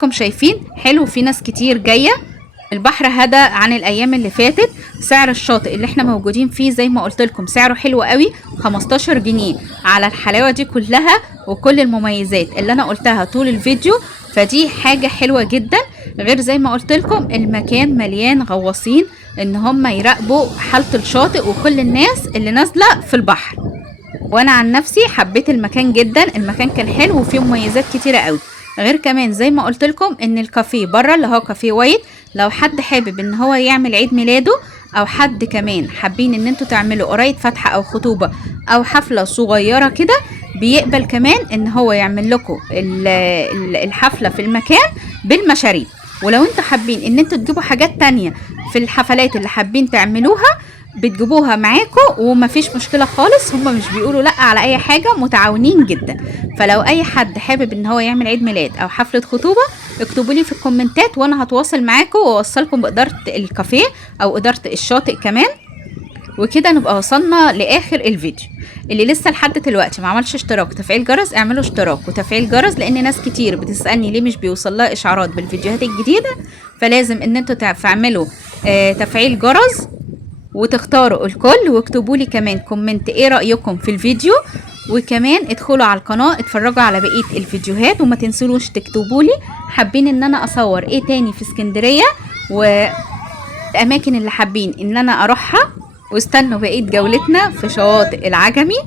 كم شايفين حلو، في ناس كتير جايه. البحر هدى عن الايام اللي فاتت. سعر الشاطئ اللي احنا موجودين فيه زي ما قلت لكم سعره حلو قوي، 15 جنيه على الحلاوه دي كلها وكل المميزات اللي انا قلتها طول الفيديو. فدي حاجه حلوه جدا. غير زي ما قلت لكم المكان مليان غواصين ان هم يراقبوا حاله الشاطئ وكل الناس اللي نازله في البحر. وانا عن نفسي حبيت المكان جدا، المكان كان حلو وفيه مميزات كتيره قوي. غير كمان زي ما قلت لكم ان الكافيه بره اللي هو كافيه وايت، لو حد حابب ان هو يعمل عيد ميلاده او حد كمان حابين ان انتوا تعملوا قرايه فاتحه او خطوبه او حفله صغيره كده، بيقبل كمان ان هو يعمل لكم الحفله في المكان بالمشاريب. ولو انتوا حابين ان انتوا تجيبوا حاجات تانية في الحفلات اللي حابين تعملوها بتجيبوها معاكم ومفيش مشكله خالص. هما مش بيقولوا لا على اي حاجه، متعاونين جدا. فلو اي حد حابب ان هو يعمل عيد ميلاد او حفله خطوبه اكتبوا لي في الكومنتات وانا هتواصل معاكم واوصلكم باداره الكافيه او اداره الشاطئ كمان. وكده نبقى وصلنا لاخر الفيديو. اللي لسه لحد دلوقتي ما عملش اشتراك وتفعيل جرس اعملوا اشتراك وتفعيل جرس، لان ناس كتير بتسالني ليه مش بيوصل لها اشعارات بالفيديوهات الجديده. فلازم ان انتوا تعملوا تفعيل جرس وتختاروا الكل، واكتبوا لي كمان كومنت ايه رأيكم في الفيديو. وكمان ادخلوا على القناة اتفرجوا على بقية الفيديوهات، وما تنسلوش تكتبوا لي حابين ان انا اصور ايه تاني في اسكندرية والاماكن اللي حابين ان انا اروحها. واستنوا بقية جولتنا في شواطئ العجمي.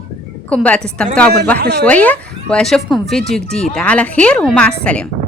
كم بقى تستمتعوا بالبحر شوية، واشوفكم فيديو جديد على خير ومع السلامة.